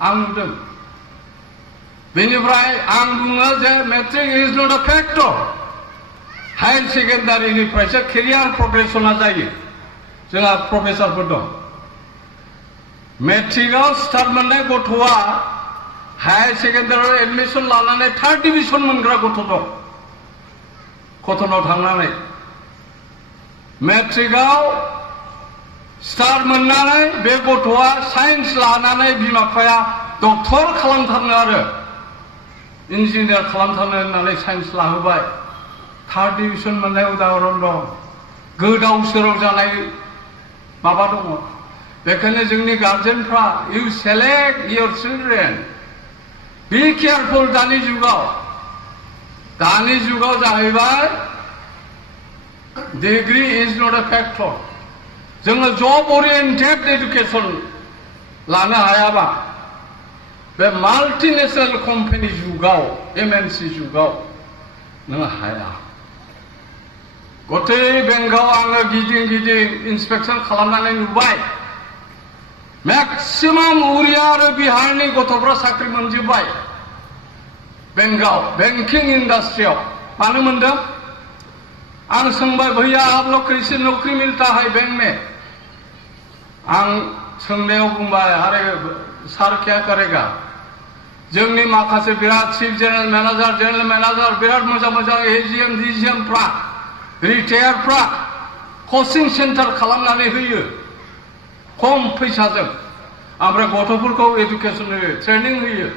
आं नुदों बेनिफ्राय आं बुङो जे matric is not a factor higher सेकेन्डारिनिफ्रायसो केरियार प्रग्रेसना जायो जोंहा प्रफेसरफोर दं मेट्रिकआव स्टार्ट मोननाय गथ'आ हायर सेकेन्डारियाव एडमिसन लानानै थार्ड डिभिजन मोनग्रा गथ' दं कटनाव थांनानै मेट्रिकआव स्टार मोननानै बे गथ'आ साइन्स लानानै बिमा बिफाया डक्टर खालामथारनो आरो इन्जिनियार खालामथारनो होननानै साइन्स लाहोबाय थार्ड डिभिजन मोननाय उदाहरन दं गोदाव सोराव जानाय माबा दङ बेखायनो जोंनि गार्जेनफ्रा you select your children be careful दानि जुगाव जाहैबाय degree is not a factor जोङो जब ओरिएन्टेड एडुकेशन लानो हायाबा बे माल्टिनेशनल कम्पानी जुगाव एमएनसी जुगाव नों हाया गथै बेंकआव आङो गिदिं गिदिं इन्सपेक्शन खालामनानै नुबाय मैक्सिमाम उड़िया आरो बिहारनि गथ'फ्रा साख्रि मोनजोब्बाय बेंकआव बैंकिंग इंडस्ट्रियाव मानो मोनदों आं सोंबाय भैया आप लोग कैसे नौकरी मिलता है बैंक में आं सोंनायाव बुंबाय अरे सार क्या करेगा जोंनि माखासे बिराद चीफ जेनेरेल मैनेजार बिराद मोजां एजीएम डीजीएमफ्रा रिटायारफ्रा कोचिं सेन्टार खालामनानै होयो खम फैसाजों ओमफ्राय गथ'फोरखौ एडुकेशन होयो ट्रेनिं होयो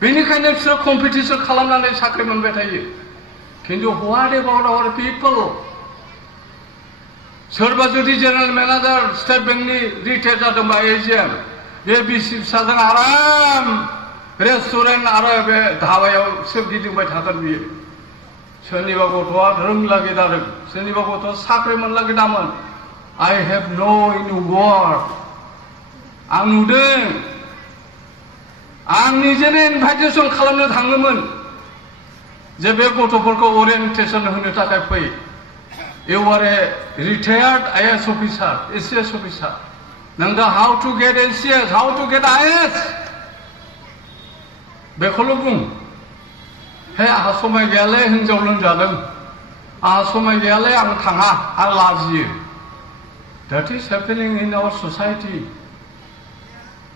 बेनिखायनो बिसोर कम्पिटिशन खालामनानै साख्रि मोनबाय थायो खिन्थु व्हाट एबाउट आवर पिपल सोरबा जुदि जेनेरेल मैनेजार स्टेट बेंकनि रिटायार जादोंबा एजीएम बे बिसि फिसाजों आराम रेस्टुरेन्ट आरो बे धाबायाव गिदिंबाय थागोन बियो सोरनिबा गथ'आ रोंला गेदारों सोरनिबा गथ'आ साख्रि मोनला गेदामोन I have no in word आं नुदों आं निजेनो इनभाइटेसन खालामनो थाङोमोन जे बे गथ'फोरखौ ओरिएन्टेसन होनो थाखाय फै You are a retired IAS officer, ACS officer. नोंदा how to get ACS, how to get IAS बेखौल' बुं हे आहा समाय गैयालै हिनजाव लोमजादों आहा समाय गैयालै आं थाङा आं लाजियो That is happening in our society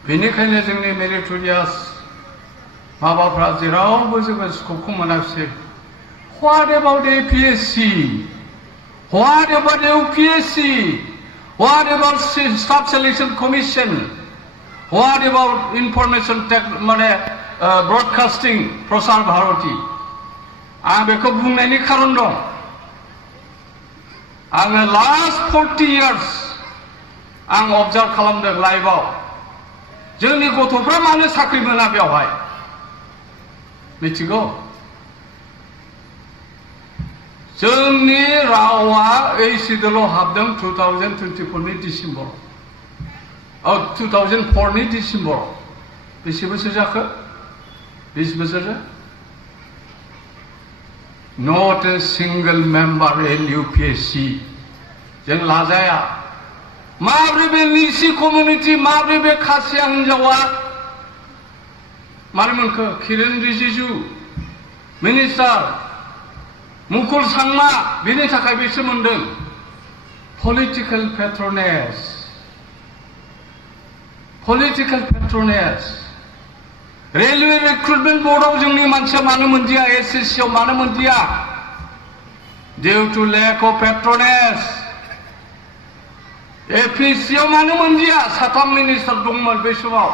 बेनिखायनो जोंनि मेरिटोरियास माबाफ्रा जेरावबो जोङो स्कपखौ मोनाखिसै What about APSC? What about UPSC? What about Staff Selection Commission? What about Information Broadcasting Prasar Bharati? आं बेखौ बुंनायनि खारन दं आङो last 40 years आं observe खालामदों लाइफआव जोंनि गथ'फ्रा मानो साख्रि मोना बेवहाय मिथिगौ जोंनि रावा एसिडल' हाबदों 2024 नि डिसेम्बराव 2004 नि डिसेम्बराव बेसे बोसोर जाखो 20 बोसोरसो Not a single member in UPSC जों लाजाया माब्रै बे मिसि कमिउनिटि माब्रै बे खासिया हिनजावा मानो मोनखो किरेन रिजिजु मिनिस्टार मुकुल सांमा बेनि थाखाय बिसोर मोनदों पलिटिकेल पेट्रनेस रेलवे रिक्रुटमेन्ट बोर्डआव जोंनि मानसिया मानो मोनदिया एसएससि आव मानो मोनदिया डिउ टु लेक अफ पेट्रनेस एपीएससि आव मानो मोनदिया साथाम मिनिस्टार दंमोन बे समाव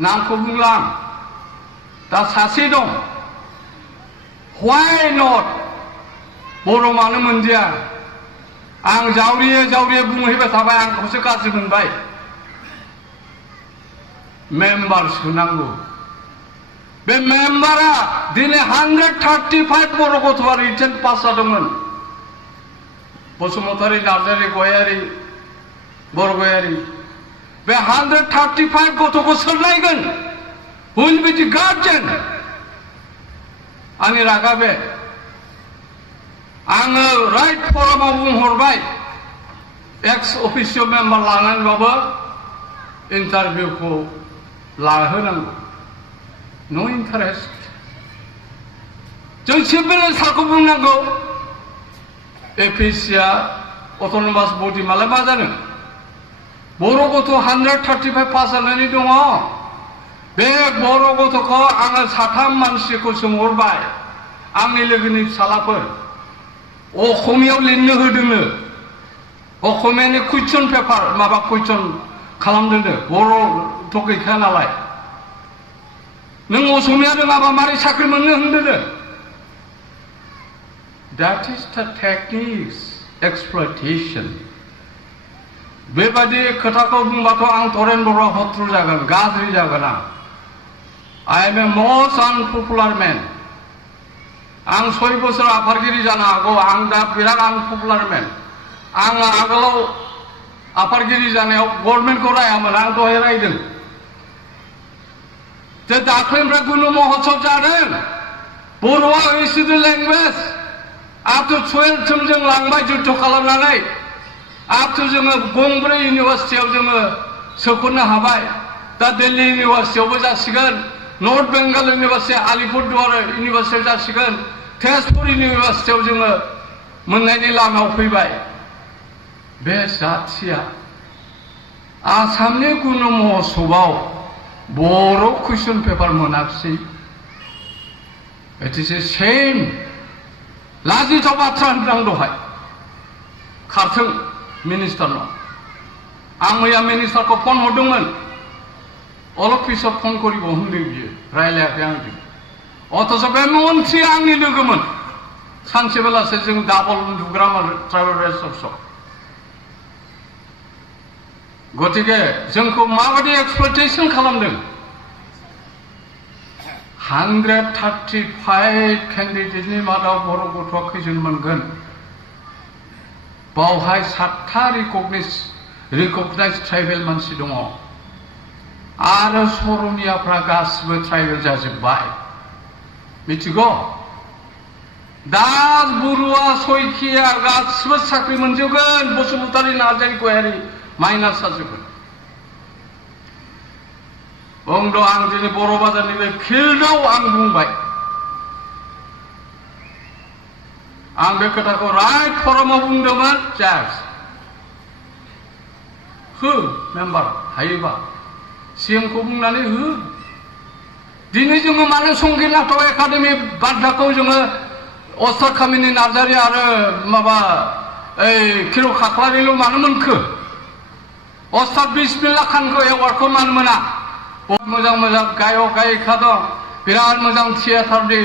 नामखौ बुंलां दा सासे दं Why not बर' मानो मोनदिया आं जावरिये बुंहैबाय थाबाय आंखौसो गाज्रि मोनबाय मेम्बार सोनांगौ बे मेम्बारा दिनै 135 बर' गथ'आ रिटेन पास जादोंमोन बसुमतारी नार्जारी गयारी बरगयारी बे 135 गथ'खौ सोर नायगोन Who will be the guardian आंनि रागा बे आङो राइट फरामाव बुंहरबाय एक्स अफिसियल मेम्बार लानानैबाबो इन्टारभिउखौ लाहोनांगौ नो इन्टारेस्ट जों सिभिल सारखौ बुंनांगौ एपिएससिया अट'नमास बडि मालाय मा जानो बर' गथ' 135 पास जानानै दङ बे बर' गथ'खौ आङो साथाम मानसिखौ सोंहरबाय आंनि लोगोनि फिसालाफोर असमियाव लिरनो होदोंनो असमियानि कुइसन पेपार माबा कुइसन खालामदोंनो बर'थ' गैखाया नालाय नों असमिया रोङाबा मारै साख्रि मोननो होनदोंनो That is the techniques exploitation बेबायदि खोथाखौ बुंबाथ' आं तरेन बर'आ हत्रु जागोन गाज्रि जागोन I am a most unpopular man आं 6 बोसोर आफादगिरि जानो हागौ आं दा बिराद unpopular man आं आगोलाव आफादगिरि जानायाव गभर्नमेन्टखौ रायामोन आं दहाय रायदों जे दाख्लैनिफ्राय गुनु महोत्सव जादों बर'आ is the language up to 12 जों लांबाय जुद्ध खालामनानै up to जोङो गंब्रै इउनिभारसिटियाव जोङो सोख'नो हाबाय दा दिल्ली इउनिभारसिटियावबो जासिगोन नर्थ बेंगल इउनिभारसिटि आलिपुरदुवार इउनिभारसिटियाव जासिगोन तेजपुर इउनिभारसिटियाव जोङो मोननायनि लामायाव फैबाय बे जाथिया आसामनि गुनु महोत्सवआव बर' कुइसन पेपार मोनाखिसै It is a shame लाजिथाव बाथ्रा होनदों आं दहाय खारथों मिनिस्टारनाव आं मैया मिनिस्टारखौ फन हरदोंमोन अलप पिसआव फन करिब होनदों बियो रायलायाखै आंजों अथच बे मन्थ्रिया आंनि लोगोमोन सानसे बेलासे जों डाबल उन्दुग्रा ट्राइबेल रेस्ट हाउसआव गतिके जोंखौ माबायदि एक्सप्लयटेसन खालामदों 135 केन्डिडेटनि मादाव बर' गथ'आ खैजोन मोनगोन बावहाय 7था रिकगनाइज ट्राइबेल मानसि दङ आरो सरनियाफ्रा गासिबो ट्राइबेल जाजोब्बाय मिथिगौ दास बरुवा सयखिया गासिबो साख्रि मोनजोबगोन बसुमतारी नार्जारी गयारी माइनास जाजोबगोन बुंद' आं दिनै बर' बाजारनि बे फिल्डआव आं बुंबाय आं बे खोथाखौ राइट फरमाव बुंदोंमोन जास्ट हो मेम्बार हायोबा सिएमखौ बुंनानै हो दिनै जोङो मानो संगीत नाटक एकाडेमि बान्थाखौ जोङो अस्ताद कामिनी नार्जारी आरो माबा किर' खाख्लारिल' मानो मोनखो अस्ताद बिस्मिल्ला खानखौ एवार्डखौ मानो मोना मोजां मोजां गायक गायिका दं बिराद मोजां थियेटारनि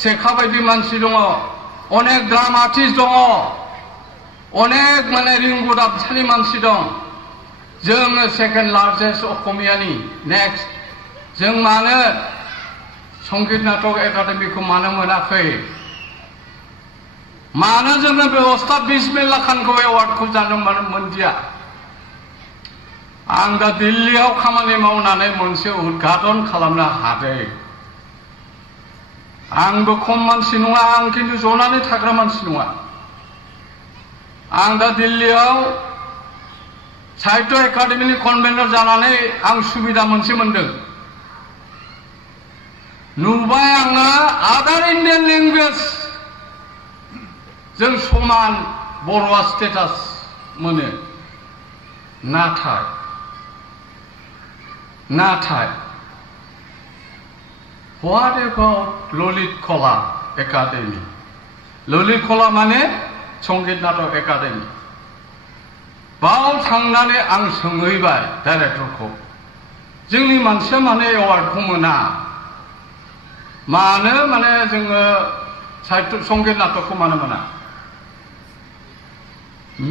सेखा बायदि मानसि दङ अनेक ड्रामा आर्टिस्ट दङ अनेक माने रिंगु दाबसानि मानसि दं जोङो सेकेन्ड लार्जेस्ट असमियानि नेक्स्ट जों मानो संगीत नाटक एकाडेमिखौ मानो मोनाखै मानो जोङो बे अस्ताद बिस्मिल्ला खानखौ एवार्डखौ जानो मानो मोनदिया आं दा दिल्लीयाव खामानि मावनानै मोनसे उद्घाटन खालामनो हादों आंबो खम मानसि नङा आं खिन्थु जनानै थाग्रा मानसि नङा आं दा दिल्लीयाव साहित्य एकाडेमिनि कनभेनर जानानै आं सुबिदा मोनसे मोनदों नुबाय आङो आदार इन्डियान लेंगुवेज जों समान बर'आ स्टेटास मोनो नाथाय what about ललित कला एकाडेमि ललित कला माने संगीत नाटक एकाडेमि बाव थांनानै आं सोंहैबाय डाइरेक्टरखौ जोंनि मानसिया माने एवार्डखौ मोना मानो माने जोङो साहित्य संगीत नाटकखौ मानो मोना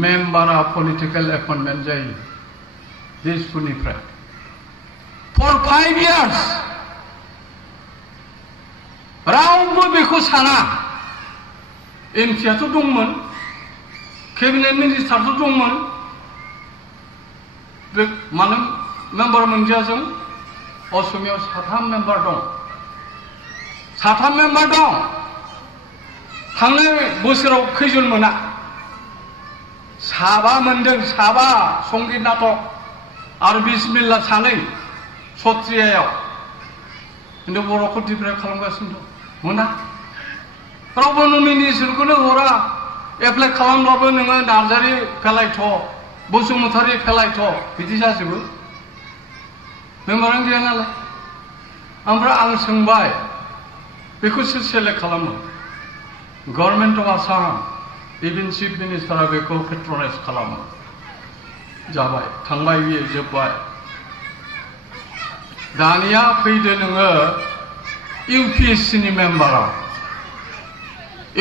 मेम्बारा पलिटिकेल एपइन्टमेन्ट जायो दिसपुरनिफ्राय for 5 years रावबो बेखौ साना एमपिआथ' दंमोन केबिनेट मिनिस्टारथ' दंमोन बे मानो मेम्बार मोनदिया जों असमियाव 7 मेम्बार दं 7 मेम्बार दं थांनाय बोसोराव खैजन मोना 7 मोनदों 7 संगीत नाटक आरो बिस्मिल्ला 2 सत्रियायाव खिन्थु बर'खौ डिप्राइभ खालामगासिनो दं मोना रावबो नमिनेसनखौनो हरा एप्लाइ खालामब्लाबो नोङो नार्जारि फेलायथ' बसुमतारि फेलायथ' बिदि जाजोबो मेम्बारानो गैया नालाय ओमफ्राय आं सोंबाय बेखौ सोर सेलेक्ट खालामो government of Assam even chief मिनिस्टारा बेखौ पेट्रनाइज खालामो जाबाय थांबाय बियो जोब्बाय दानिया फैदो नोङो UPSC नि मेम्बाराव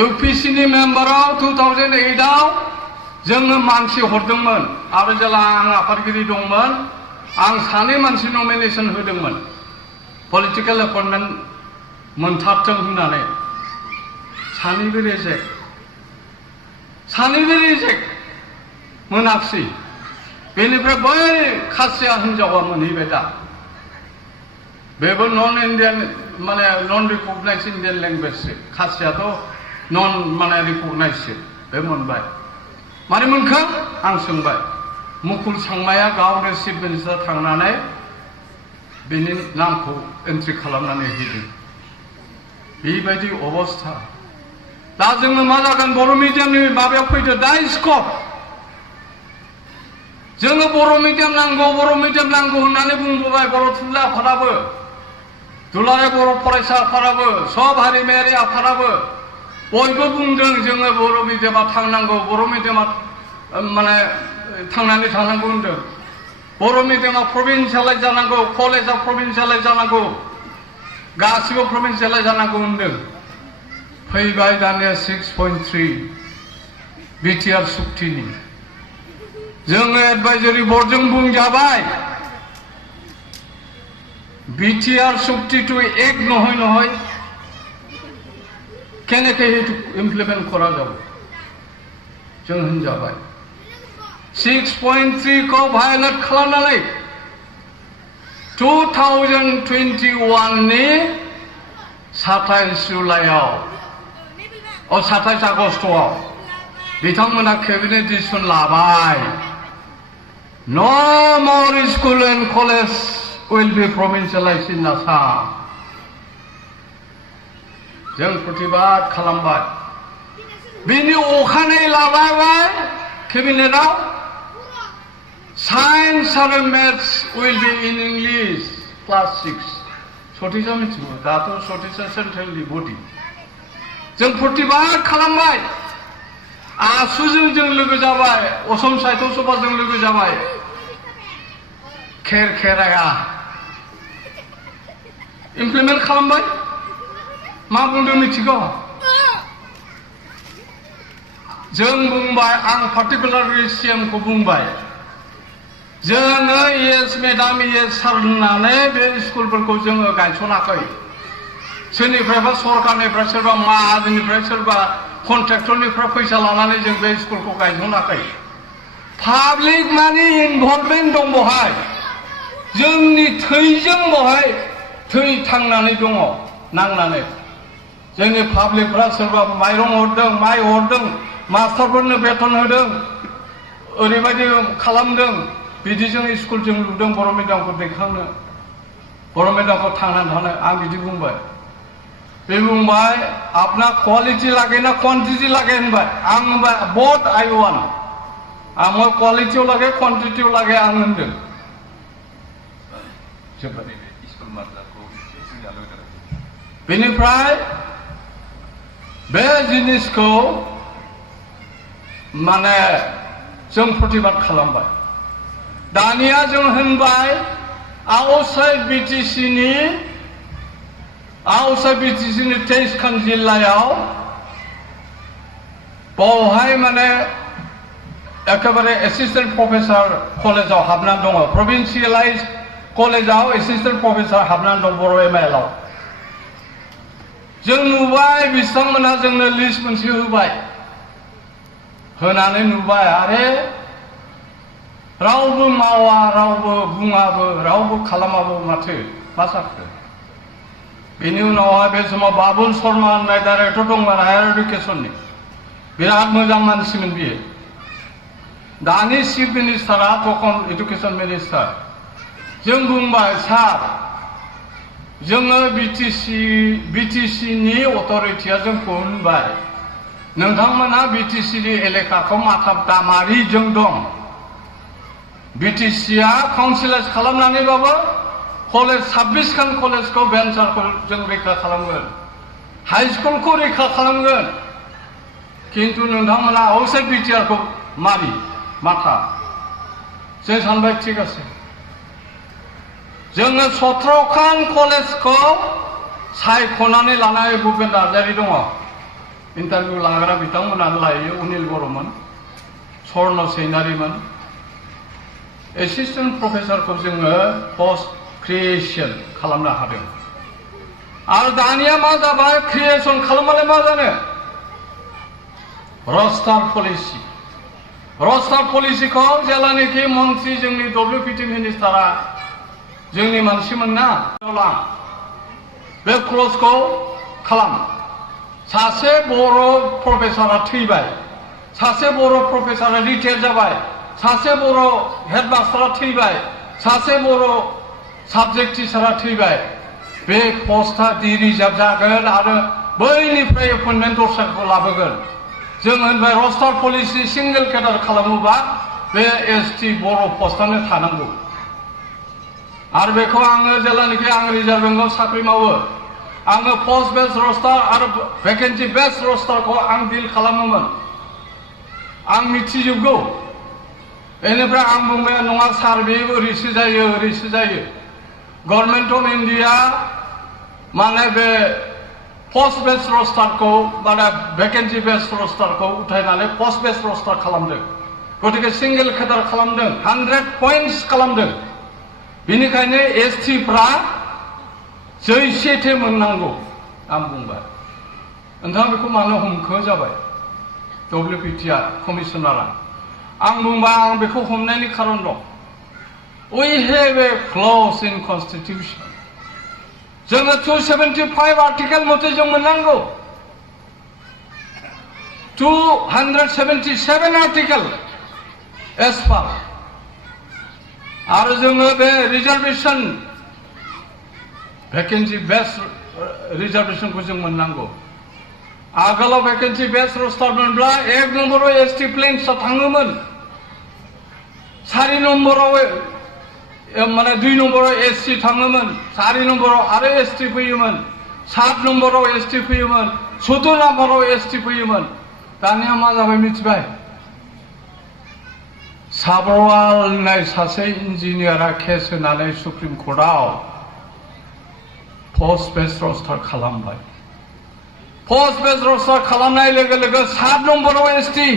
UPSC नि मेम्बाराव 2008 आव जोंनो मानसि हरदोंमोन आरो जेला आं आफादगिरि दंमोन आं सानै मानसि नमिनेसन होदोंमोन पलिटिकेल एपइन्टमेन्ट मोनथारथों होननानै सानैबो रिजेक्ट मोनाखिसै बेनिफ्राय बै खासिया हिनजावा मोनहैबाय दा बेबो नन इन्डियान माने नन रिकगनाइज इन्डियान लेंगुवेजसो खासियाथ' नन माने रिकगनाइजसो बे मोनबाय मारै मोनखो आं सोंबाय मुकुल सांमाया गावनो चिफ मिनिस्टार थांनानै बेनि नामखौ एन्ट्रि खालामनानै होदों बेबायदि अबस्था दा जोङो मा जागोन बर' मिडियामनि माबायाव फैदो दा स्कप जोङो बर' मिडियाम नांगौ होननानै बुंबोबाय बर' थुनलाइ आफादाबो दुलाराय बर' फरायसा आफादाबो सब हारिमायारि आफादाबो बयबो बुंदों जोङो बर' मिडियामा थांनांगौ बर' मिडियामा माने थांनानै थानांगौ होनदों बर' मिडियामा प्रभिन्सियेलाइज जानांगौ कलेजा प्रभिन्सियेलाइज जानांगौ गासिबो प्रभिन्सियेलाइज जानांगौ होनदों फैबाय दानिया 6.3 बिटिआर सुक्तिनि जोङो एडभाइजरि बर्डजों बुंजाबाय बिटिआर सुक्तिটো एक নহয় কেনেকৈ সেইটো ইমপ্লিমেণ্ট কৰা যাব जों होनजाबाय 6.3 खौ भायलेट खालामनानै 2021 नि 27 जुलाइआव 27 आगस्टआव बिथांमोना केबिनेट डिसिसन लाबाय No more school and college will be provincialized in Assam. जों प्रतिबाद खालामबाय बिनि अखानायै लाबाय केबिनेटआव साइन्स आरो maths will be in English class 6 सतीशआ मिथिगौ दाथ' सतीशआ सेन्ट्रेलनि बडि जों प्रतिबाद खालामबाय आसुजों जों लोगो जाबाय असम साहित्य सभाजों लोगो जाबाय खेराया इमप्लिमेन्ट खालामबाय मा बुंदों मिथिगौ जों बुंबाय आं पार्टिकुलारलि सीएमखौ बुंबाय जोङो इएस मेडाम इएस सार होननानै बे स्कुलफोरखौ जोङो गायसनाखै सोरनिफ्रायबा सरकारनिफ्राय सोरबा माहाजोननिफ्राय सोरबा कन्ट्रेक्टरनिफ्राय फैसा लानानै जों बे स्कुलखौ गायसनाखै पाब्लिक मानि इनभल्भमेन्ट दं बहाय जोंनि थैजों बहाय थै थांनानै दङ नांनानै जोंनि पाब्लिकफ्रा सोरबा माइरं हरदों माइ हरदों मास्टारफोरनो बेथन होदों ओरैबायदि खालामदों बिदिजों स्कुल जों लुदों बर' मिडियामखौ दैखांनो बर' मिडियामखौ थांनानै थानो आं बिदि बुंबाय बे बुंबाय अपना क्वालिटी लागे ना क्वान्टिटी लागे होनबाय आं होनबाय बोथ आई वान आं क्वालिटीयाव लागे क्वान्टिटीयाव लागे आं होनदों बेनिफ्राय बे जिनिसखौ माने जों प्रतिबाद खालामबाय दानिया जों होनबाय आउटसाइड बिटिसि नि आउटसाइड बिटिसि नि 23खान जिल्लायाव बावहाय माने एकेबारे एसिस्टेन्ट प्रफेसर कलेजाव हाबनानै दङ प्रभिन्सियेलाइज कलेजाव एसिस्टेन्ट प्रफेसर हाबनानै दं बर' एमआइएल आव जों नुबाय बिथांमोनहा जोंनो लिस्ट मोनसे होबाय होनानै नुबाय आरे रावबो मावा रावबो बुङाबो रावबो खालामाबो माथो मा जाखो बेनि उनावहाय बे समाव बाबुल शर्मा होननाय डाइरेक्टर दंमोन हायार एडुकेसननि बिराद मोजां मानसिमोन बियो दानि चिफ मिनिस्टारा तखन एडुकेसन मिनिस्टार जों बुंबाय सार जोङो बिटिसिनि अथ'रिटिया जोंखौ होनबाय नोंथांमोना बिटिसिनि एलेकाखौ माथाब दामारि जों दं बिटिसिया काउन्सिलाइज खालामनानैबाबो कलेज 26 खान कलेजखौ भेन्सारखौ जों रैखा खालामगोन हाई स्कुलखौ रैखा खालामगोन किन्तु नोंथांमोना आउटसाइड बिटिआरखौ मारि माथा जों सानबाय थिग আছে जोङो 17 खान कलेजखौ सायख'नानै लानाय भुपेन नार्जारी दङ इन्टारभिउ लाग्रा बिथांमोनानो लायो अनिल बर'मोन स्वर्ण सैनारिमोन एसिस्टेन्ट प्रफेसरखौ जोङो पस्ट क्रिएशन खालामनो हादों आरो दानिया मा जाबाय क्रिएशन खालामबालाय मा जानो रस्टार पलिसिखौ जेलानिखि मन्त्रि जोंनि डब्लिउपिटि मिनिस्टारा जोंनि मानसिमोन ना बे क्लजखौ खालाम सासे बर' प्रफेसरा थैबाय सासे बर' प्रफेसरा रिटायार जाबाय सासे बर' हेडमास्टारा थैबाय सासे बर' साबजेक्ट टिचारा थैबाय बे पस्टआ रिजार्भ जागोन आरो बैनिफ्राय एपइन्टमेन्ट दस्राखौ लाबोगोन जों होनबाय रस्टार पलिसि सिंगेल केडार खालामोबा बे एसटि बर' पस्टआनो थानांगौ आरो बेखौ आङो जेलानिखि आं रिजार्भ बेंकआव साख्रि मावो आङो पस्ट बेस रस्टार आरो भेकेन्सि बेस रस्टारखौ आं डिल खालामोमोन आं मिथिजोबगौ बेनिफ्राय आं बुंबाय नङा सार बे ओरैसो जायो गभर्नमेन्ट अफ इन्डिया माने बे पस्ट बेस रस्टारखौ माने भेकेन्सि बेस रस्टारखौ उठायनानै पस्ट बेस रस्टार खालामदों गतिके सिंगेल केडार खालामदों 100 पइन्टस खालामदों बेनिखायनो एसटिफ्रा जैसेथे मोननांगौ आं बुंबाय नोंथाङा बेखौ मानो हमखो जाबाय डब्लिउपिटिआ कमिसनारा आं बुंबाय आं बेखौ हमनायनि खारन दं we have a clause in constitution जोङो 275 आर्टिकेल मथे जों मोननांगौ 277 आर्टिकेल एस पार आरो जोङो बे रिजार्वेशन भेकेन्सि बेस रिजार्वेशनखौ जों मोननांगौ आगोलाव भेकेन्सि बेस रस्टार मोनब्ला 1 नम्बराव एसटि प्लेन्सआ थाङोमोन 4 नम्बराव माने 2 नम्बराव एससि थाङोमोन 4 नम्बराव आरो एसटि फैयोमोन 7 नम्बराव एसटि फैयोमोन 14 नम्बराव एसटि फैयोमोन दानिया मा जाबाय मिथिबाय साबरवाल होननाय सासे इन्जिनियारा केस होनानै सुप्रिम कर्टआव पस्ट बेस रस्टार खालामबाय पस्ट बेस रस्टार खालामनाय लोगो लोगो 7 नम्बराव एसटि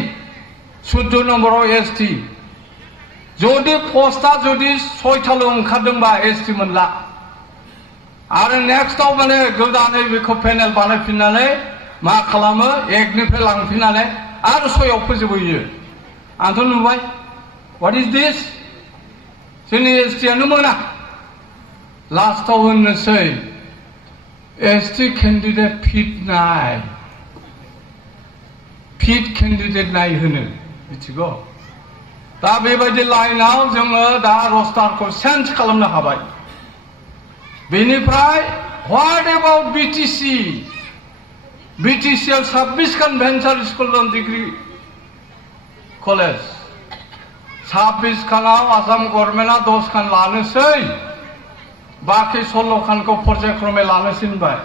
14 नम्बराव एसटि जुदि पस्टआ जुदि 6थाल' ओंखारदोंबा एसटि मोनला आरो नेक्स्टआव माने गोदानै बेखौ पेनेल बानायफिननानै मा खालामो 1 निफ्राय लांफिननानै आरो 6आव फोजोबहैयो आंथ' नुबाय What is this? जोंनि एसटिआनो मोना लास्टआव होननोसै एसटि केन्डिडेट फिट केन्डिडेट नाय होनो मिथिगौ दा बेबायदि लाइनाव जोङो दा रस्टारखौ चेन्ज खालामनो हाबाय बेनिफ्राय व्हाट एबाउट बिटिसिआव 26 खान भेन्सार स्कुल दं डिग्री कलेज 26 खानाव आसाम गभर्नमेन्टआ 10 खान लानोसै बाखि 16 खानखौ पर्यायक्रमे लानोसै होनबाय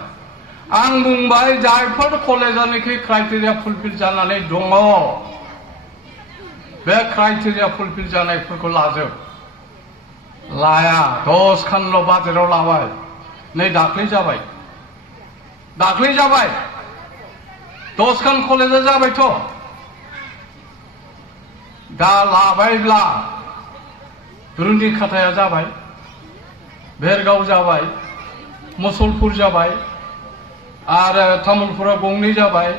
आं बुंबाय जायफोर कलेजानोखि क्राइटेरिया फुलफिल जानानै दङ बे क्राइटेरिया फुलफिल जानायफोरखौ लाजोब लाया 10 खानल' बाजेटाव लाबाय नै दाख्लै जाबाय 10 खान कलेजा जाबायथ' दा लाबायब्ला रुनिखाताया जाबाय भेरगाव जाबाय मुसलपुर जाबाय आरो तामुलपुरा गंनै जाबाय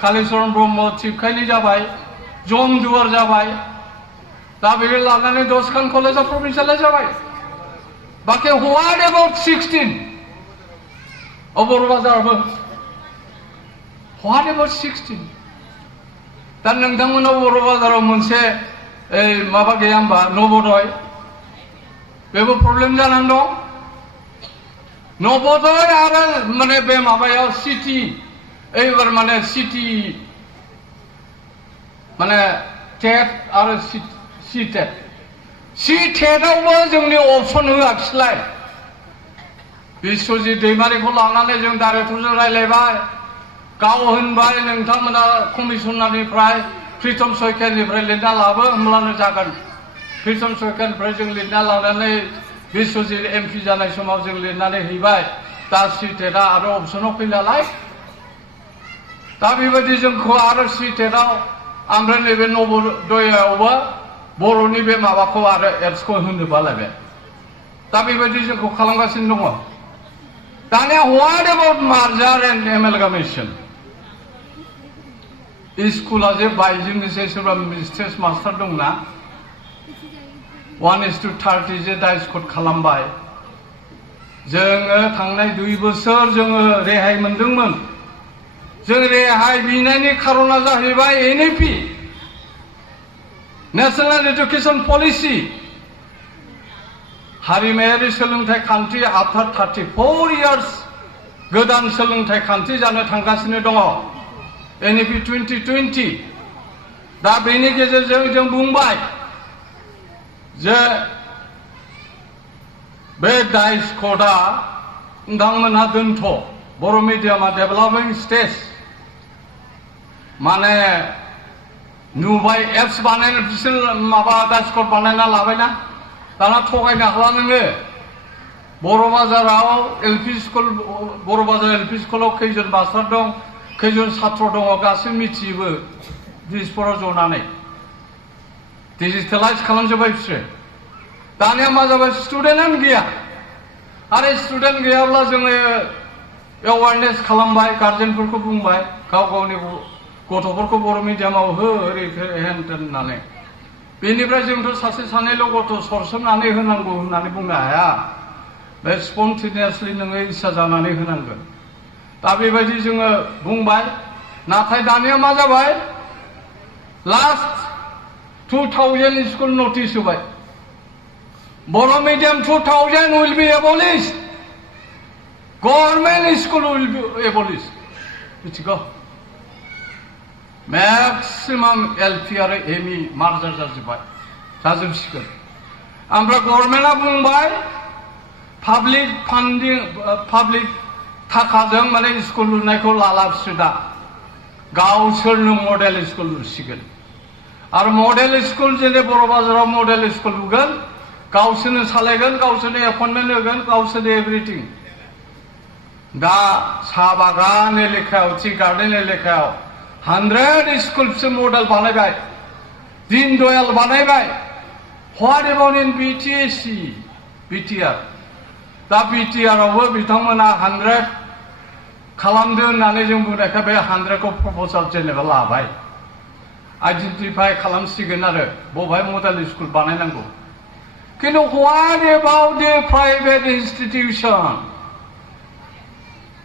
कालीचरण ब्रह्म टिपखाइलि जाबाय जमदुवार जाबाय दा बेखौ लानानै 10 खान कलेजा प्रभिन्सियेलाइज जाबाय बाखि व्हाट एबाउट 16 बर'बाजाराबो व्हाट एबाउट 16 दा नोंथांमोनाव बर'बाजाराव मोनसे माबा गैया होमबा नवोदय बेबो प्रब्लेम जानानै दं नबोदय आरो माने बे माबायाव सिटि एबार माने सिटि माने टेट आरो सि टेटआवबो जोंनि अपसन होआखिसैलाय बिश्वजित दैमारिखौ लानानै जों डाइरेक्टरजों रायलायबाय गाव होनबाय नोंथांमोना कमिसनारनिफ्राय प्रितम सयकानिफ्राय लिरना लाबो होमब्लानो जागोन प्रितम सयकानिफ्राय जों लिरना लानानै बिश्वजित एमपि जानाय समाव जों लिरनानै हैबाय दा सि टेटआ आरो अपसनाव फैलालाय दा बेबायदि जोंखौ आरो सि टेटआव ओमफ्राय नैबे नबोदयावबो बर'नि बे माबाखौ आरो एप्सखौ होनो बालायबाय दा बेबायदि जोंखौ खालामगासिनो दङ दानिया व्हाट एबाउट मार्जार एन्ड एमालगामेशन स्कुला जे बायजोंनोसै सोरबा मिस्ट्रेस मास्टार दंना 1:30 जे दाइस कड खालामबाय जोङो थांनाय 2 बोसोर जोङो रेहाय मोनदोंमोन जों रेहाय बिनायनि खारना जाहैबाय एनइपि नेशनेल एडुकेशन पलिसि हारिमायारि सोलोंथाइ खान्थि आफ्टार 34 इयार्स गोदान सोलोंथाइ खान्थि जानो थांगासिनो दङ एनइपि 2020 दा बेनि गेजेरजों जों बुंबाय जे बे दाइस क'डआ नोंथांमोनहा दोनथ' बर' मिडियामा डेभेलपिं स्टेज माने नुबाय एप्स बानायनो बिसोर माबा दाइस क'ड बानायना लाबायना दाना थगायनो हाला नोङो बर' बाजाराव एलपि स्कुल बर' बाजार एलपि स्कुलाव खैजन मास्टार दं खैजन छात्र दङ गासैबो मिथियोबो दिसफोराव जनानै डिजिटेलाइज खालामजोब्बाय बिसोरो दानिया मा जाबाय स्टुडेन्टआनो गैया आरो स्टुडेन्ट गैयाब्ला जोङो एवारनेस खालामबाय गार्जेनफोरखौ बुंबाय गाव गावनि गथ'फोरखौ बर' मिडियामाव हो ओरै हेन तेन होननानै बेनिफ्राय जोंथ' सासे सानैल' गथ' सरसोमनानै होनांगौ होननानै बुंनो हाया बे स्पन्टेनियासलि नोङो इच्छा जानानै होनांगोन दा बेबायदि जोङो बुंबाय नाथाय दानिया मा जाबाय लास्ट 2000 स्कुल नटिस होबाय Bodo' medium 2000 will be abolished government school will be abolished मिथिगौ मैक्सिमाम एलपि आरो एमइ मार्जार जाजोबसिगोन ओमफ्राय गभर्नमेन्टआ बुंबाय पाब्लिक फान्डिं पाब्लिक थाखाजों माने स्कुल लुनायखौ लाला बिसोर दा गावसोरनो मडेल स्कुल लुसिगोन आरो मडेल स्कुल जेने बर' बाजाराव मडेल स्कुल लुगोन गावसोरनो सालायगोन गावसोरनो एपइन्टमेन्ट होगोन गावसोरनो एभ्रिथिं दा साहा बागान एलेकायाव टि गार्डेन एलेकायाव 100 स्कुलसो मडेल बानायबाय दीन दयाल बानायबाय व्हाट एबाउट इन बिटिआर दा बिटिआरआवबो बिथांमोना 100 खालामदो होननानै जों बुंनायखाय बे 100खौ प्रप'जाल जेनेबा लाबाय आइडेन्टिफाइ खालामसिगोन आरो बबेहाय मडेल स्कुल बानायनांगौ किन्तु what about the private institution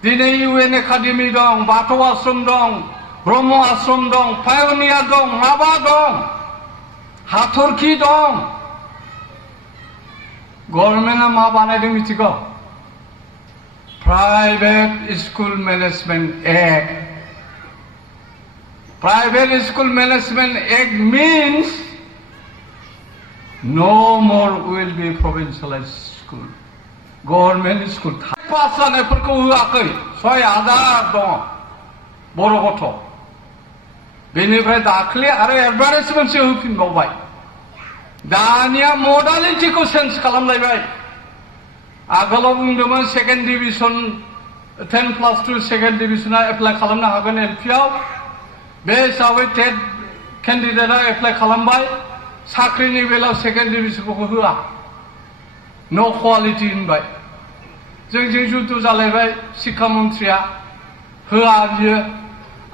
दिनै इउएन एकाडेमि दं बाथौ आश्रम दं ब्रह्म आश्रम दं पायनियार दं माबा दं हाथरखि दं गभर्नमेन्टआ मा बानायदों मिथिगौ private school management act private school management act means no more will be provincialized school government school pass जानायफोरखौ होआखै 6000 दङ बर' गथ' बेनिफ्राय दाख्लै आरो एडभार्टाइजमेन्टसो होफिनबावबाय दानिया मडालिटिखौ चेन्ज खालामलायबाय आगोलाव बुंदोंमोन सेकेन्ड डिभिजन 10+2 सेकेन्ड डिभिजना एप्लाइ खालामनो हागोन एलपिआव बे हिसाबै टेट केन्डिडेटआ एप्लाइ खालामबाय साख्रिनि बेलायाव सेकेन्ड डिभिजनखौ होआ न' क्वालिटि होनबाय जोंजों जुद्ध जालायबाय शिक्षा मन्थ्रिया होआ बियो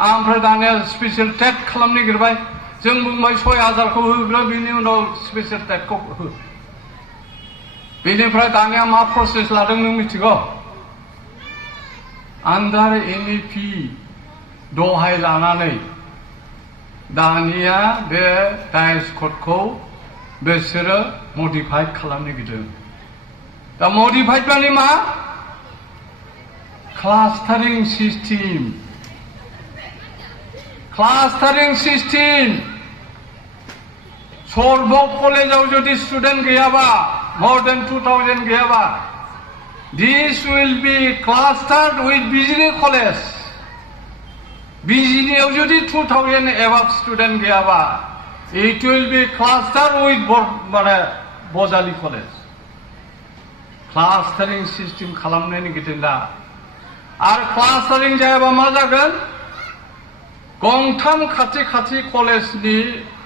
ओमफ्राय दानिया स्पेसियेल टेट खालामनो नागिरबाय जों बुंबाय 6000खौ होग्रो बिनि उनाव स्पेसियेल टेटखौ हो बेनिफ्राय दानिया मा प्रसेस लादों नों मिथिगौ आन्डार एनइपि दहाय लानानै दानिया बे दाइस क'डखौ बिसोरो मडिफाइ खालामनो नागिरदों दा मडिफाइड माने मा क्लास्टारिं सिस्टेम सर्व कलेजाव जुदि स्टुडेन्ट गैयाबा more than 2000 गैयाबा this will be clustered with बिजनि कलेज बिजनियाव जुदि 2000 above स्टुडेन्ट गैयाबा it will be clustered with माने बजालि कलेज क्लास्टारिं सिस्टेम खालामनायनि गेजेरजों आरो क्लास्टारिं जायाबा मा जागोन गंथाम खाथि कलेजनि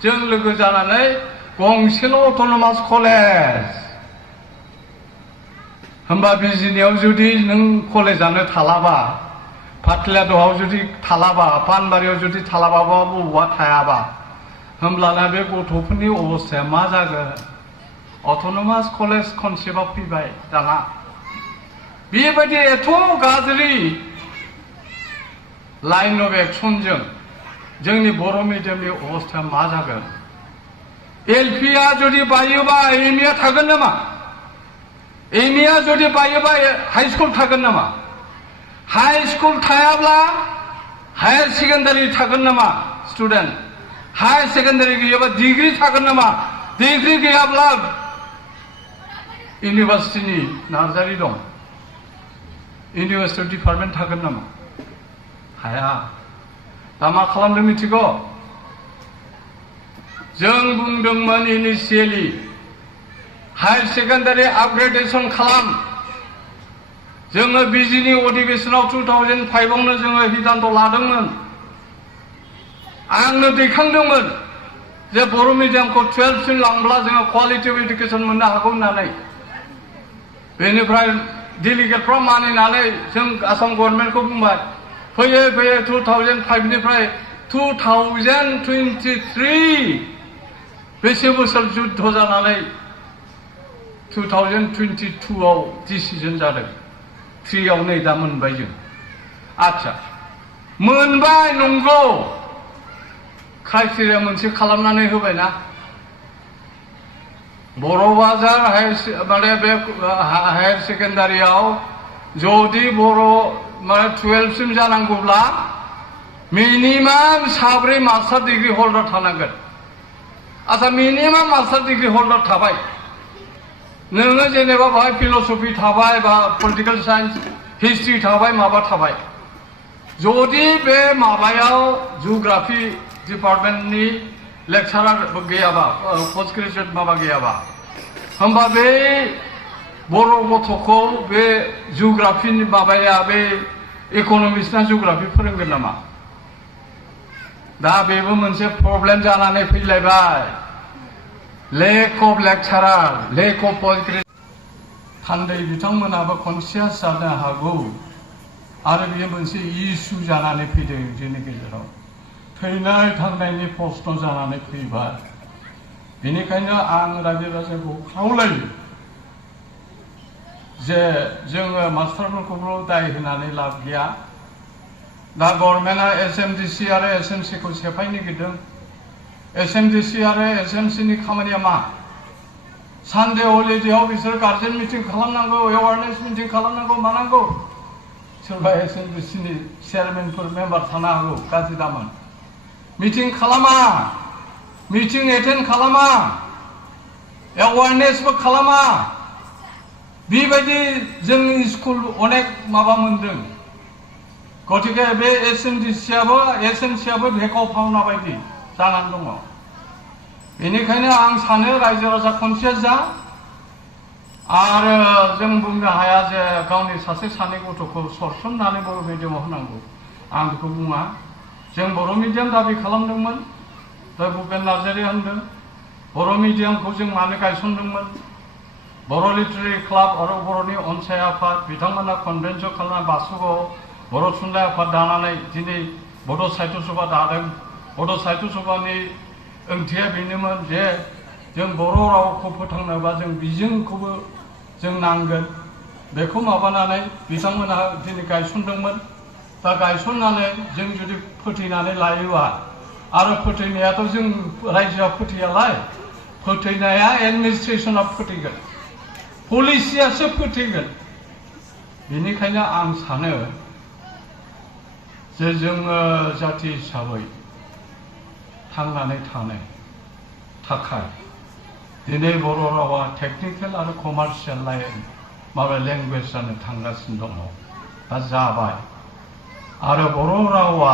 जों लोगो जानानै गंसेल' अट'नमास कलेज होमबा बिजनियाव जुदि नों कलेजानो थालाबा पाटलियाद'आव जुदि थालाबा पानबारियाव जुदि थालाबा बबेबा थायाबा होमब्लाना बे गथ'फोरनि अबस्थाया मा जागोन अट'नमास कलेज कनसेप्टआ फैबाय दाना बेबायदि एथ' गाज्रि लाइन अफ एक्सनजों जोंनि बर' मिडियामनि अबस्थाया मा जागोन एलपिआ जुदि बायोबा एमइआ थागोन नामा एमइआ जुदि बायोबा हाई स्कुल थागोन नामा हाई स्कुल थायाब्ला हायार सेकेन्डारि थागोन नामा स्टुडेन्ट हायार सेकेन्डारि गैयाबा डिग्री थागोन नामा डिग्री गैयाब्ला इउनिभार्सिटिनि नार्जारि दं इउनिभार्सिटि डिपार्टमेन्ट थागोन नामा हाया दा मा खालामदों मिथिगौ जों बुंदोंमोन इनिशियेलि हायार सेकेन्डारि आपग्रेडेसन खालाम जोङो बिजिनि अधिवेशनाव 2005आवनो जोङो सिद्धान्त लादोंमोन आंनो दैखांदोंमोन जे बर' मिडियामखौ 12 सिम लांब्ला जोङो क्वालिटि अफ एडुकेसन मोननो हागौ होननानै बेनिफ्राय डेलिगेटफ्रा मानिनानै जों आसाम गभर्नमेन्टखौ बुंबाय फैयै 2005 निफ्राय 2023 बेसे बोसोर जुद्ध जानानै 2022 आव डिसिजन जादों 3 आव नै दा मोनबाय जों आच्छा मोनबाय नंगौ क्राइटेरिया मोनसे खालामनानै होबायना बर' बाजार माने बे हायार सेकेन्डारियाव जुदि बर' माने 12 सिम जानांगौब्ला मिनिमाम 4 मास्टार डिग्री हल्डार थानांगोन आच्छा मिनिमाम मास्टार डिग्री हल्डार थाबाय नोङो जेनेबा बाहाय फिलसफि थाबाय बा पलिटिकेल साइन्स हिस्ट्रि थाबाय माबा थाबाय जुदि बे माबायाव जिअग्राफि डिपार्टमेन्टनि लेक्चारार गैयाबा पोस्ट ग्रेजुएट माबा गैयाबा होमबा बे बर' गथ'खौ बे जिअग्राफिनि माबाया बे इक'नमिक्सना जिअग्राफि फोरोंगोन नामा दा बेबो मोनसे प्रब्लेम जानानै फैलायबाय lack of lecturer lack of post graduate थान्दै बिथांमोनाबो कनसियास जानो हागौ आरो बेयो मोनसे इस्यु जानानै फैदों जोंनि गेजेराव थैनाय थांनायनि प्रश्न जानानै फैबाय बेनिखायनो आं रायजो राजाखौ खावलायो जे जोङो मास्टारफोरखौल' दाय होनानै लाब गैया दा गभर्नमेन्टआ एसएमडिसि आरो एसएमसिखौ सेफायनो नागिरदों एसएमडिसि आरो एसएमसिनि खामानिया मा सानडे हलिडेआव बिसोर गार्जेन मिटिं खालामनांगौ एवारनेस मिटिं खालामनांगौ मानांगौ सोरबा एसएमडिसिनि चेयारमेनफोर मेम्बार थानो हागौ गाज्रि दामोन मिटिं खालामा मिटिं एटेन्ड खालामा एवारनेसबो खालामा बेबायदि जोंनि स्कुल अनेक माबा मोनदों गतिके बे एसएमसियाबो भेकाव फावना बायदि जानानै दङ बेनिखायनो आं सानो रायजो राजा कनसियास जा आरो जों बुंनो हाया जे गावनि सासे सानै गथ'खौ सरसननानै बर' मिडियामाव होनांगौ आं बेखौ बुङा जों बर' मिडियाम दाबि खालामदोंमोन दा भुपेन नार्जारि होनदों बर' मिडियामखौ जों मानो गायसनदोंमोन बर' लिटारेरि क्लाब आरो बर'नि अनसाय आफाद बिथांमोना कनभेन्सन खालामना बासुगाव बर' थुनलाइ आफाद दानानै दिनै बड' साहित्य सभा दादों बड' साहित्य सभानि ओंथिया बेनोमोन जे जों बर' रावखौ फोथांनोबा जों बिजोंखौबो जों नांगोन बेखौ माबानानै बिथांमोनहा दिनै गायसनदोंमोन दा गायसननानै जों जुदि फोथैनानै लायोबा आरो फोथैनायाथ' जों रायजोआ फोथैयालाय फोथैनाया एडमिनिस्ट्रेसना फोथैगोन पुलिसियासो फोथैगोन। बेनिखायनो आं सानो जे जोङो जाति हिसाबै थांनानै थानो थाखाय दिनै बर' रावा टेक्निकेल आरो कमार्शियेल लेंगुवेज जानो थांगासिनो दङ, दा जाबाय। आरो बर' रावा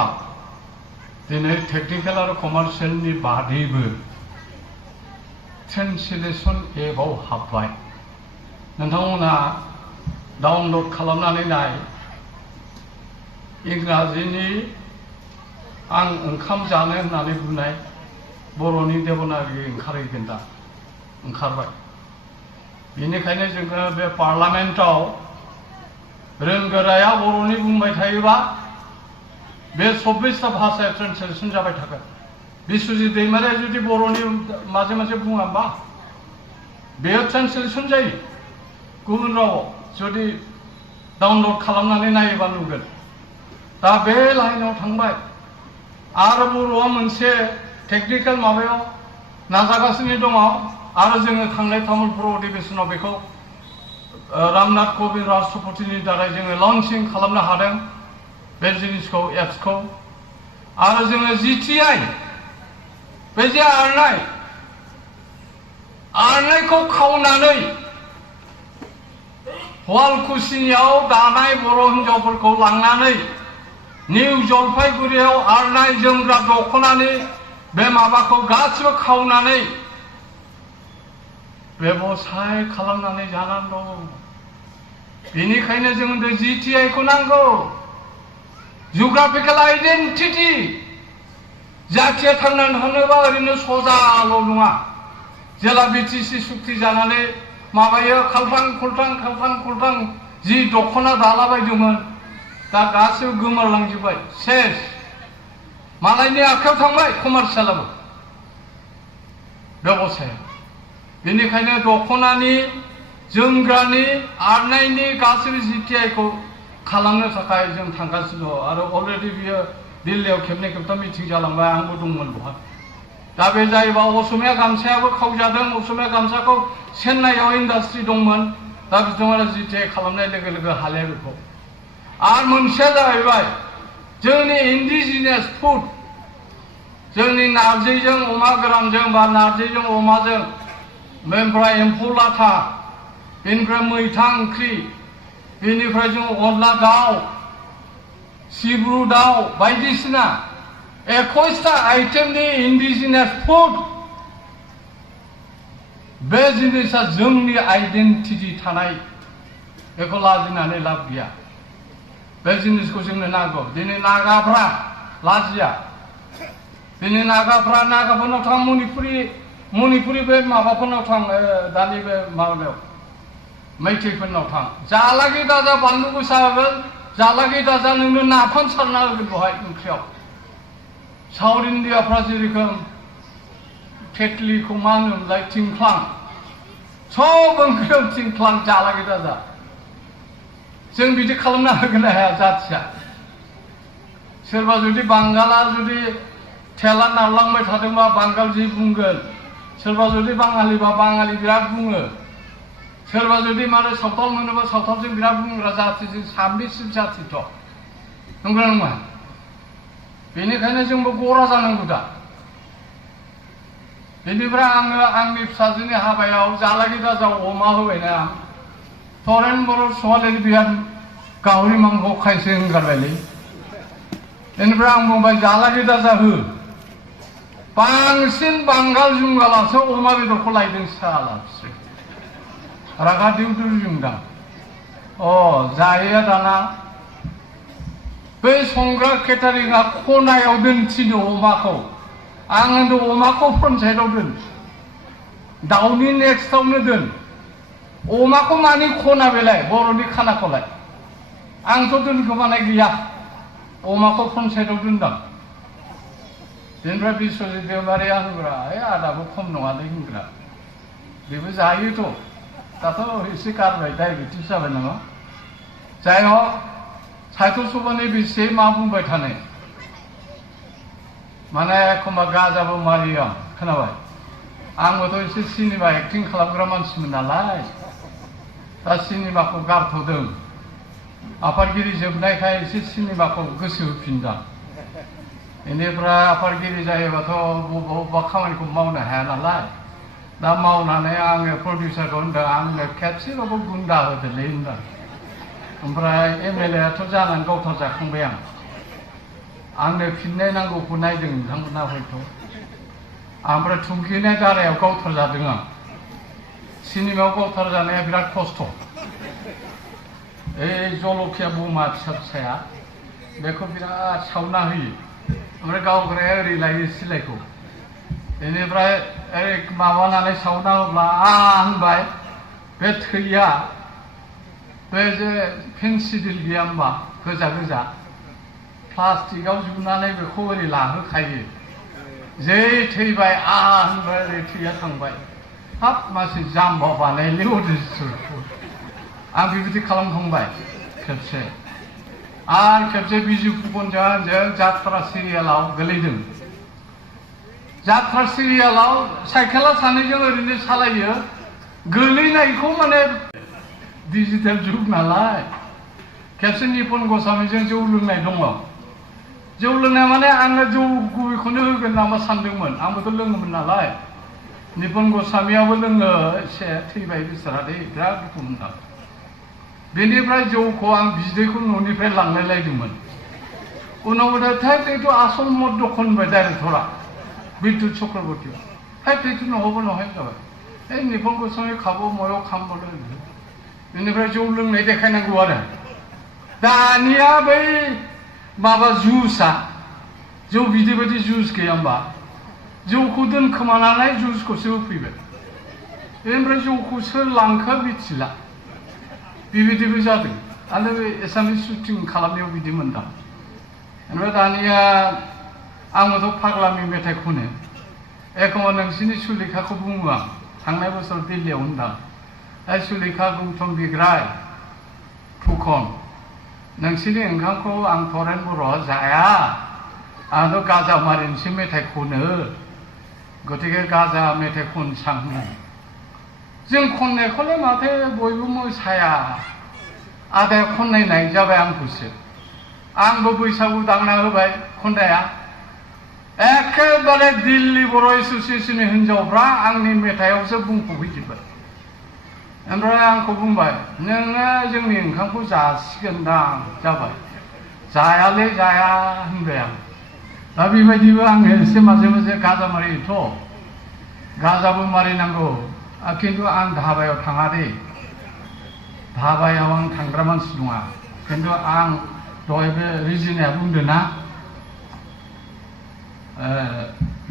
दिनै टेक्निकेल आरो कमार्शियेलनि बादैबो ट्रेन्सलेसन एपआव हाबबाय। नोंथांमोना डाउनलड खालामनानै नाय, इंराजिनि आं ओंखाम जानो होननानै बुंनाय बर'नि देबनागिरि ओंखारहैगोन दा, ओंखारबाय। बेनिखायनो जोङो बे पार्लामेन्टआव रोंगोराया बर'नि बुंबाय थायोबा बे 24टा भाषाया ट्रेन्सलेसन जाबाय थागोन। बिश्वजित दैमारिया जुदि बर'नि माजे माजे बुङा होमबा बेयो ट्रेन्सलेसन जायो गुबुन रावाव, जुदि डाउनलड खालामनानै नायोबा नुगोन। दा बे लाइनाव थांबाय। आरो बर'आ मोनसे टेक्निकेल माबायाव नाजागासिनो दङ। आरो जोङो थांनाय तामुलपुर अधिवेशनाव बेखौ रामनाथ क'विन्द राष्ट्रपतिनि दारै जोङो लन्चिं खालामनो हादों बे जिनिसखौ, एप्सखौ। आरो जोङो GTI बे जे आरनायखौ खावनानै हुवालकुसियाव दानाय बर' हिन्जावफोरखौ लांनानै निउ जलपाइगुरियाव आरनाय जोमग्रा दख'नानि बे माबाखौ गासिबो खावनानै बेबसाय खालामनानै जानानै दं। बेनिखायनो जोंनो GTI खौ नांगौ, जिअग्राफिकेल आइडेन्टिटि। जाथिया थांनानै थानोबा ओरैनो सजाल' नङा। जेला BTC सुक्ति जानानै माबायो खालथां खुलथां जि दख'ना दालाबायदोंमोन दा गासिबो गोमोरलांजोब्बाय, सेस। मालायनि आखायाव थांबाय कमार्सियेलाबो बेबसाया। बेनिखायनो दख'नानि, जोमग्रानि, आरनायनि गासिबो GTI खौ खालामनो थाखाय जों थांगासिनो दं। आरो अलरेडि बियो दिल्लीयाव खेबनै खेबथाम मिटिं जालांबाय, आंबो दंमोन बेवहाय। दा बे जायोबा असमिया गामसायाबो खावजादों। असमिया गामसाखौ चेन्नाइआव इन्डास्ट्रि दंमोन, दा बिथांमोना GTI खालामनाय लोगो लोगो हाले बेखौ। आरो मोनसेया जाहैबाय जोंनि इन्डिजिनियास फुड, जोंनि नारजिजों अमा गोरानजों बा नारजिजों अमाजों, बेनिफ्राय एम्फौ लाथा, बेनिफ्राय मैथा ओंख्रि, बेनिफ्राय जों अनला दाउ, सिब्रु दाउ बायदिसिना 21टा आइटेमनि इन्डिजिनियास फुड। बे जिनिसा जोंनि आइडेन्टिटि थानाय, बेखौ लाजिनानै लाब गैया। बे जिनिसखौ जोंनो नांगौ। दिनै नागाफ्रा लाजिया। दिनै नागाफोरनाव थां, मणिपुरि बे माबाफोरनाव थां, दानि बे माबायाव मैथैफोरनाव थां, जालागै दाजा बानलु गोसा होगोन, जालागै दाजा नोंनो नाफाम सारना होगोन बेवहाय ओंख्रियाव। साउथ इन्डियाफ्रा जेरोखोम केटलिखौ मा होनोमोनलाय, थिंख्लां, सब ओंख्रियाव थिंख्लां, जालागै दाजा। जों बिदि खालामनो हागोन ना हाया जाथिया? सोरबा जुदि बांगाला जुदि थेला नारलांबाय थादोंबा बांगाल जि बुंगोन, सोरबा जुदि बाङालिबा बाङालि बिराद बुङो, सोरबा जुदि माने सावथाल मोनोबा सावथालजों बिराद बुंग्रा जाथि, जों 26 जाथि दं, नंगौना नङा? बेनिखायनो जोंबो गरा जानांगौ दा। बेनिफ्राय आङो आंनि फिसाजोनि हाबायाव जालागि दाजाव अमा होबायना, तरेन बर' सवालिनि बिहान गावरि मांग खायसे होनगारबायलै। बेनिफ्राय आं बुंबाय जालागि दाजा हो। बांसिन बांगाल जुंगालासो अमा बेदरखौ लायदों साला बिसोर। रागा दिउ दिउ जोंदां। जायो दाना बै संग्रा केटारिंआ खनायाव दोनथिनो अमाखौ। आं होनदों अमाखौ फ्रन्ट साइडआव दोन, दाउनि नेक्स्टआवनो दोन। अमाखौ मानि खना बेलाय बर'नि खानाखौलाय? आंथ' दोनखोमानाय गैया, अमाखौ फ्रन्ट साइडआव दोनदां। बेनिफ्राय बिश्वजित दैमारिया होनग्रा, आदाबो खम नङालै होनग्रा, बेबो जायोथ', दाथ' एसे गारबाय, डायबेटिस जाबाय नामा। जाय हक साहित्य सभानि बेसे मा बुंबाय थानो, माने एखमबा गाजाबो मारियो आं, खोनाबाय? आंबोथ' एसे सिनेमा एक्टिं खालामग्रा मानसिमोन नालाय, दा सिनेमाखौ गारथ'दों आफादगिरि जोबनायखाय एसे सिनेमाखौ गोसो होफिनदां बेनिफ्राय आफादगिरि जायोबाथ' बबेबा खामानिखौ मावनो हाया नालाय दा मावनानै आङो प्रडिउसारखौ होनदों आंनो खेबसेबाबो गुन्दा होदोलै होनदों ओमफ्राय एमएलए आथ' जानानै गावथार जाखांबाय आंनो फिननाय नांगौखौ नायदों नोंथांमोना हयथ' ओमफ्राय थुंगिनाय दारायाव गावथार जादों आं सिनेमायाव गावथार जानाया बिराद खस्थ' जलखिया बमा फिसा फिसाया बेखौ बिराद सावना होयो ओमफ्राय गावग्राया ओरै लायो सिलाइखौ बेनिफ्राय ओरै माबानानै सावना होब्ला होनबाय बे थैया बे जे पेन्सिल गैया होमबा गोजा गोजा प्लास्टिकआव जुनानै बेखौ ओरै लाहोखायो जै थैबाय होनबाय ओरै थैया थांबाय हाब मासे जाम्बा बानायलै अदिसरखौ आं बेबायदि खालामखांबाय खेबसे आरो खेबसे बिजु फुकनजों जात्रा सिरियालाव गोलैदों जात्रा सिरियालाव साइकेला सानैजों ओरैनो सालायो गोलैनायखौ माने डिजिटेल जुग नालाय खेबसे निपन गस्वामीजों जौ लोंनाय दङ जौ लोंनाय माने आङो जौ गुबैखौनो होगोन नामा सानदोंमोन आंबोथ' लोङोमोन नालाय निपन गस्वामीयाबो लोङो एसे थैबाय बिसोरा दे बिराद दुखु मोनदां बेनिफ्राय जौखौ आं बिदैखौ न'निफ्राय लांलाय लायदोंमोन उनाव बेथ' आसल मद दखन होनबाय डाइरेक्टरा बिद्युत चक्रबर्तीया बेथ' नहबो नहाय जाबाय निपन गस्वामी खाबो मयाव खामबोलो बेनिफ्राय जौ लोंनाय देखायनांगौ आरो दानिया बै माबा जुसआ जौ बिदै बायदि जुस गैया होमबा जौखौ दोनखोमानानै जुसखौसो होफैबाय बेनिफ्राय जौखौ सोर लांखो मिथिला बेबायदिबो जादों आरो बे एसामिस शुटिं खालामनायाव बिदि मोनदां ओमफ्राय दानिया आंबोथ' फाग्लानि मेथाइ खनो एखम्बा नोंसिनि सुलेखाखौ बुङो आं थांनाय बोसोर दिल्लीयाव होनदां सुलेखा गौतम बिग्राय फुकन नोंसिनि ओंखामखौ आं तरेन बर'आ जाया आंथ' गाजा मारिनोसो मेथाइ खनो गतिके गाजा मेथाइ खनसां जों खननायखौलाय माथो बयबो मोसाया आदाया खननायनाय जाबाय आंखौसो आंबो बैसागु दांना होबाय खननाया एखेबारे दिल्ली बर' एस'सियेसननि हिनजावफ्रा आंनि मेथाइआवसो बुंफबहैजोब्बाय ओमफ्राय आंखौ बुंबाय नोङो जोंनि ओंखामखौ जासिगोनदां जाबाय जायालै जाया होनबाय आं दा बेबायदिबो आङो एसे माजे माजे गाजा मारियोथ' गाजाबो मारिनांगौ खिन्थु आं धाबायाव थाङा दे धाबायाव आं थांग्रा मानसि नङा खिन्थु आं दहाय बे रिजिनाया बुंदों ना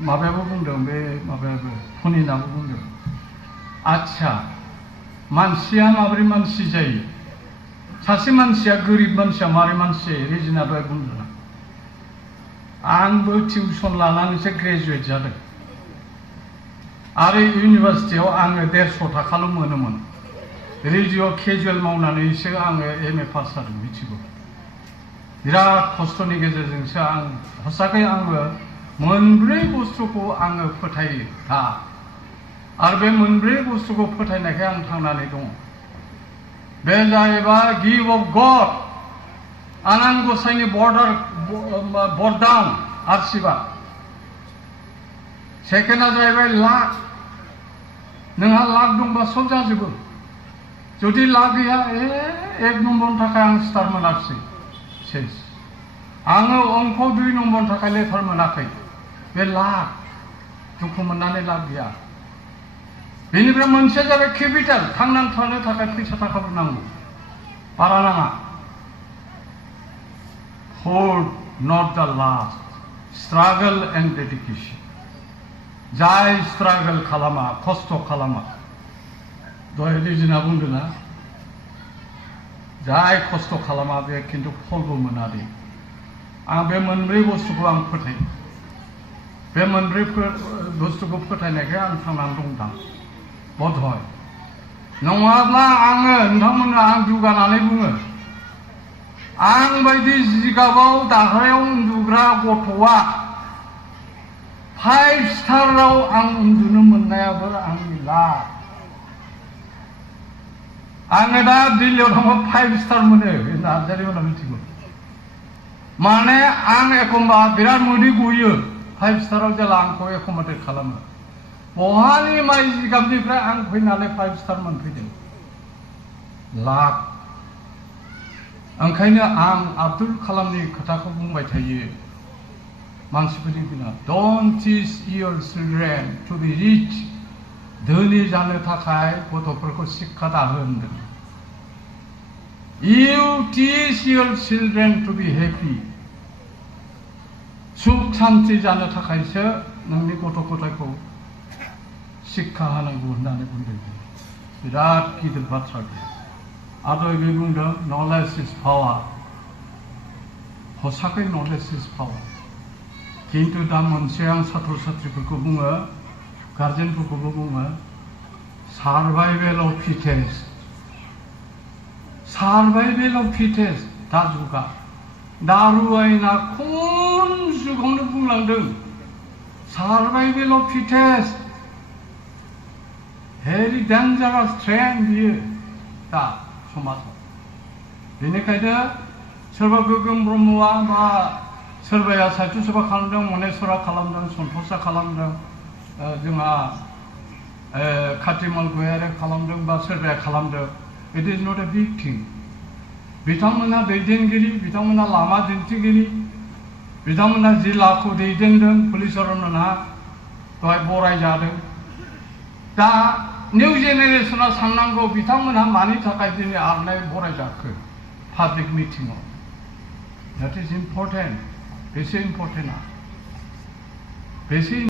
माबायाबो बुंदों बे माबायाबो फनिनाबो बुंदों आच्छा मानसिया माबोरै मानसि जायो सासे मानसिया गोरिब मानसिया माबोरै मानसि जायो रिजिना दहाय बुंदों आंबो टिउसन लानानैसो ग्रेजुवेट जादों आरो इउनिभार्सिटियाव आङो 150 थाखाल' मोनोमोन रेडिअ' केजुवेल मावनानैसो आङो एमए पास जादों मिथिगौ बिराद खस्थ'नि गेजेरजोंसो आं हसाखै आङो मोनब्रै बुस्थुखौ आङो फोथायो दा आरो बे मोनब्रै बुस्थुखौ फोथायनायखाय आं थांनानै दङ बे जाहैबाय गिफ्ट अफ गड आनान गसाइनि बरदान आशीर्बाद सेकेन्डआ जाहैबाय लाख नोंहा लाख दंबा सब जाजोबो जुदि लाख गैया 1 नम्बरनि थाखाय आं स्टार मोनाखिसै सेस आङो अंक 2 नम्बरनि थाखाय लेटार मोनाखै बे लाख दुखु मोननानै लाख गैया बेनिफ्राय मोनसेया जाबाय केपिटेल थांनानै थानो थाखाय फैसा थाखाबो नांगौ बारा नाङा hold not the last struggle and dedication जाय स्ट्रागल खालामा खस्थ' खालामा दहाय रिजिना बुंदों ना जाय खस्थ' खालामा बे खिन्थु फलबो मोना दे आं बे मोनब्रै बुस्थुखौ आं फोथायो बे मोनब्रै बुस्थुखौ फोथायनायखाय आं थांनानै दंदां बधय नङाब्ला आङो नोंथांमोननो आं दुगानानै बुङो आं बायदि जिगाबाव दाह्रायाव उन्दुग्रा गथ'आ 5 स्टाराव आं उन्दुनो मोननायाबो आंनि लाख आङो दा दिल्लीयाव थांबा 5 स्टार मोनो नार्जारिमोना मिथिगौ माने आं एखमबा बिराद मोदै गयो 5 स्टाराव जेला आंखौ एखमडेट खालामो बहानि माइ जिगाबनिफ्राय आं फैनानै 5 स्टार मोनफैदों लाख ओंखायनो आं आब्दुल कालामनि खोथाखौ बुंबाय थायो मानसिफोरनि बिना don't teach your children to be rich धोनि जानो थाखाय गथ'फोरखौ शिक्षा दाहो होनदों you teach your children to be happy सुख शान्ति जानो थाखायसो नोंनि गथ' गथायखौ शिक्षा होनांगौ होननानै बुंदों बिराद गिदिर बाथ्रा बेयो आरो बे बुंदों knowledge is power हसाखै knowledge is power खिन्थु दा मोनसे आं साथ्र साथ्रिफोरखौ बुङो गार्जेनफोरखौबो बुङो सार्भाइभेल अफ फिटेस्ट दा जुगा दारुवाइना खम जुगावनो बुंलांदों survival of fittest very dangerous trend बियो दा समाजाव बेनिखायनो सोरबा गोगोम ब्रह्मआ बा सोरबाया साहित्य सभा खालामदों मनेस्वरा खालामदों सन्तोषा खालामदों जोंहा खाथिमाल गयारि खालामदों बा सोरबाया खालामदों it is not a big थिं बिथांमोना दैदेनगिरि बिथांमोना लामा दिन्थिगिरि बिथांमोना जिल्लाखौ दैदेनदों पुलिसरमोनहा दहाय बरायजादों दा निउ जेनेरेशना साननांगौ बिथांमोनहा मानि थाखाय दिनै आर'नाइ बरायजाखो पाब्लिक मिटिङाव that is important बेसे इम्पर्टेन्टआ बेसे